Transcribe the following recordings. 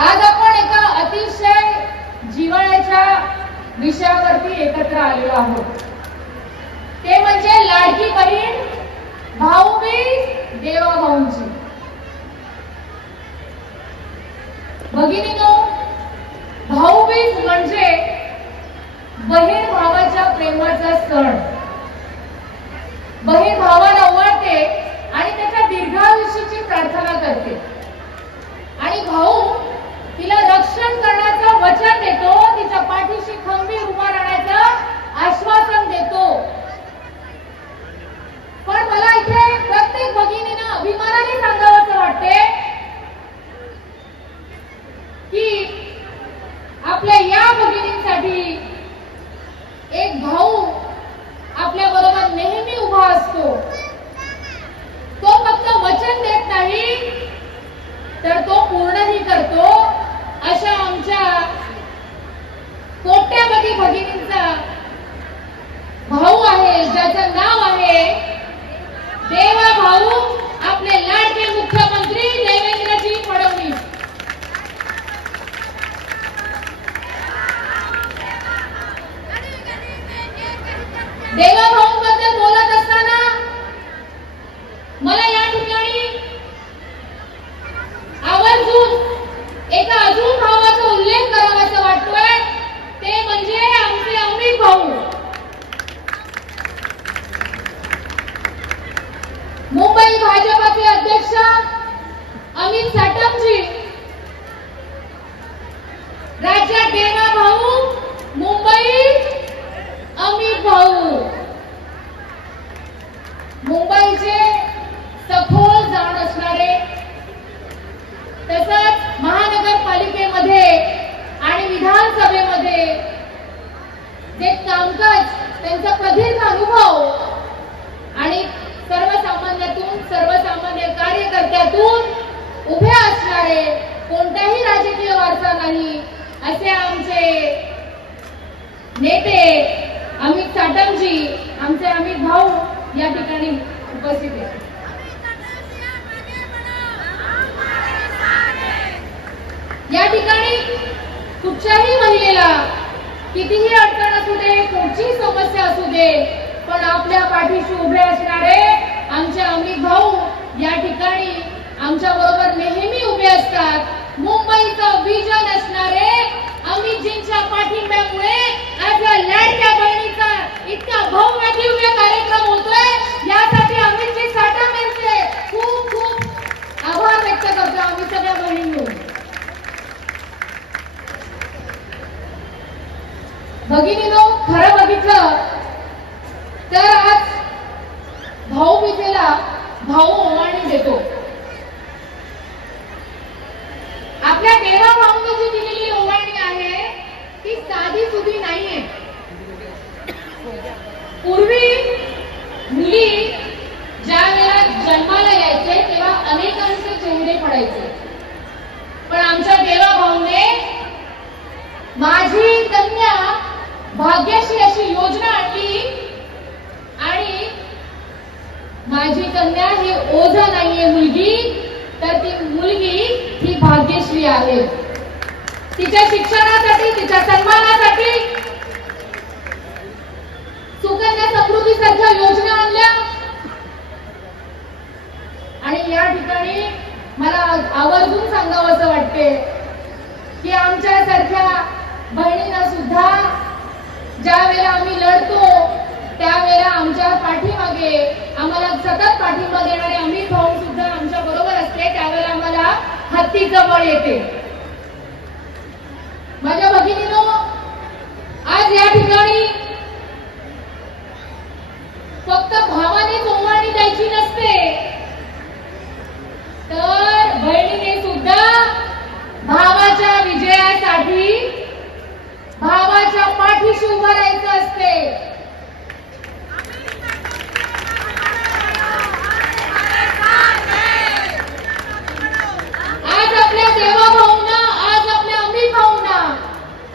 आज आपण एका अतिशय जिव्हाळ्याच्या विषयावरती एकत्र आलेलो आहोत, ते म्हणजे लाडकी बहीण भाऊबीज देवाभाऊंची। भगिनींनो, भाऊबीज म्हणजे बहीण भावाच्या प्रेमाचा सण। बहीण भावाला ओवाळते आणि त्याच्या दीर्घायुष्याची प्रार्थना करते आणि भाऊ तिला रक्षण करण्याचं वचन देतो, तिच्या पाठीशी खंबीर उभा राहण्याचं आश्वासन देतो। पण मला इथे प्रत्येक भगिनीनं अभिमानाने सांगावंसं वाटते की आपल्या या भगिनींसाठी एक भाऊ आपल्या बरोबर नेहमी उभा असतो। तो फक्त वचन देत नाही तर तो पूर्णही करतो। अशा आमच्या कोट्यावधी भगिनींचा भाऊ आहे, ज्याचं नाव आहे देवाभाऊ, आपले लाडके मुख्यमंत्री देवेंद्रजी फडणवीस। देवाभाऊंबद्दल बोलत असताना मला या ठिकाणी आवर्जून एका अजून भावाचा उल्लेख करावासा वाटतोय, ते म्हणजे आमचे अमित भाऊ। मुंबई भाजपाचे अध्यक्ष अमित साटमजी, राज्यात देवाभाऊ, मुंबईत अमित भाऊ। मुंबईचे सखोल जाण असणारे, तसंच महानगरपालिकेमध्ये आणि विधानसभेमध्ये जे कामकाज, त्यांचा प्रदीर्घ अनुभव आणि सर्वसामान्यातून, सर्वसामान्य कार्यकर्त्यातून उभे असणारे, कोणताही राजकीय वारसा नाही असे आमचे नेते अमित साटमजी, आमचे अमित भाऊ या ठिकाणी उपस्थित आहेत। या ठिकाणी कुठच्याही महिलेला कितीही अडचण असू दे, कुठची समस्या असू दे, पण आपल्या पाठीशी उभे असणारे आमचे अमित भाऊ या ठिकाणी आमच्या बरोबर नेहमी उभे असतात। मुंबईचं विजन असणारे अमितजींच्या पाठिंब्यामुळे आज या लाडक्या बहिणीचा इतका भव्य दिव्य कार्यक्रम होतोय, यासाठी अमितजी साटम यांचे खूप खूप आभार व्यक्त करतो आम्ही सगळ्या बहिणींनी। भगिनींनो, खरं बघितलं तर आज भाऊबीजेला भाऊ ओवाळणी देतो। आपल्या देवाभाऊंनी जी दिलेली ओवाळणी आहे ती साधी सुधी नाहीये। पूर्वी मुली ज्या वेळेला जन्माला यायचे तेव्हा अनेकांचे चेहरे पडायचे, पण आमच्या देवाभाऊने माझी कन्या भाग्यश्री अशी योजना आणली आणि माझी कन्या ही ओझं नाहीये मुलगी, तर ती मुलगी ही भाग्यश्री आहे। तिच्या शिक्षणासाठी, तिच्या सन्मानासाठी सुकन्या समृद्धी सारख्या योजना आणल्या आणि या ठिकाणी मला आवर्जून सांगावंसं वाटते की आमच्या सारख्या बहिणींना सुद्धा ज्या वेळेला आम्ही लढतो त्यावेळेला आमच्या पाठीमागे, आम्हाला सतत पाठिंबा देणारे अमित भाऊ सुद्धा आमच्या बरोबर असते, त्यावेळेला आम्हाला हत्तीचं बळ येते। माझ्या भगिनींनो, आज या ठिकाणी फक्त भावाने ओवाळणी द्यायची नसते, तर बहिणीने सुद्धा भावाच्या विजयासाठी भावाच्या पाठीशी उभं राहायचं असते। आज आपल्या देवाभाऊंना, आज आपल्या अमित भाऊंना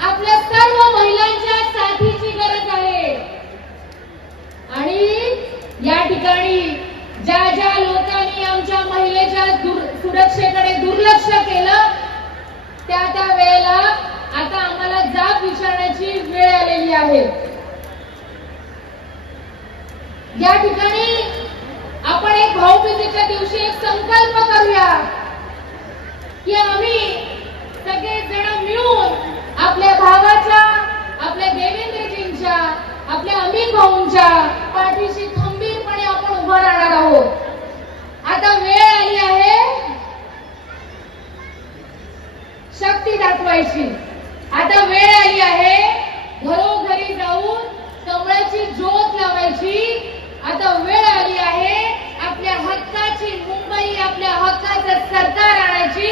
आपल्या सर्व महिलांच्या साथीची गरज आहे आणि या ठिकाणी ज्या ज्या लोकांनी आमच्या महिलेच्या सुरक्षेकडे दुर्लक्ष केलं त्या दाखवायची. आता वेळ आली आहे घरोघरी जाऊन कमळाची ज्योत लावायची. आता वेळ आली आहे आपल्या हक्काची मुंबई, आपल्या हक्काचं सरकार आणायची.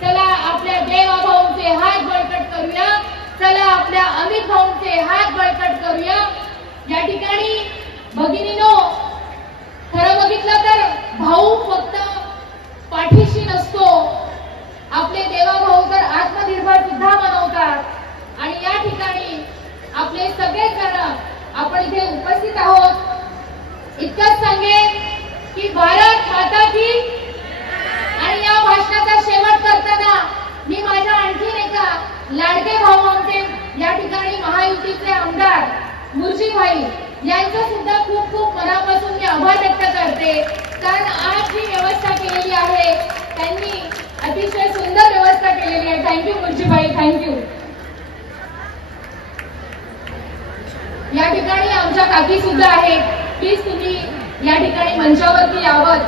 चला आपल्या देवा भाऊंचे हात बळकट करूया. चला आपल्या अमित भाऊंचे हात बळकट करूया. या ठिकाणी भगिनीनो, खरं बघितलं तर भाऊ फक्त पाठीशी नसतो, आपले देवा भाऊ तर आत्मनिर्भर सुद्धा बनवतात. आणि या ठिकाणी आपले सगळेच जण आपण इथे उपस्थित आहोत. इतकंच सांगेन की भारत माता की. आणि या भाषणाचा शेवट करताना मी माझ्या आणखीन एका लाडके भाऊ आमचे या ठिकाणी महायुतीचे आमदार मुर्शीभाई यांचं सुद्धा खूप खूप मनापासून मी आभार व्यक्त करते. कारण आज जी व्यवस्था केलेली आहे त्यांनी अतिशय सुंदर व्यवस्था केलेली आहे. थँक्यू मुर्शीभाई, थँक्यू. या ठिकाणी आमच्या काकी सुद्धा आहेत. प्लीज तुम्ही या ठिकाणी मंचावरती यावं.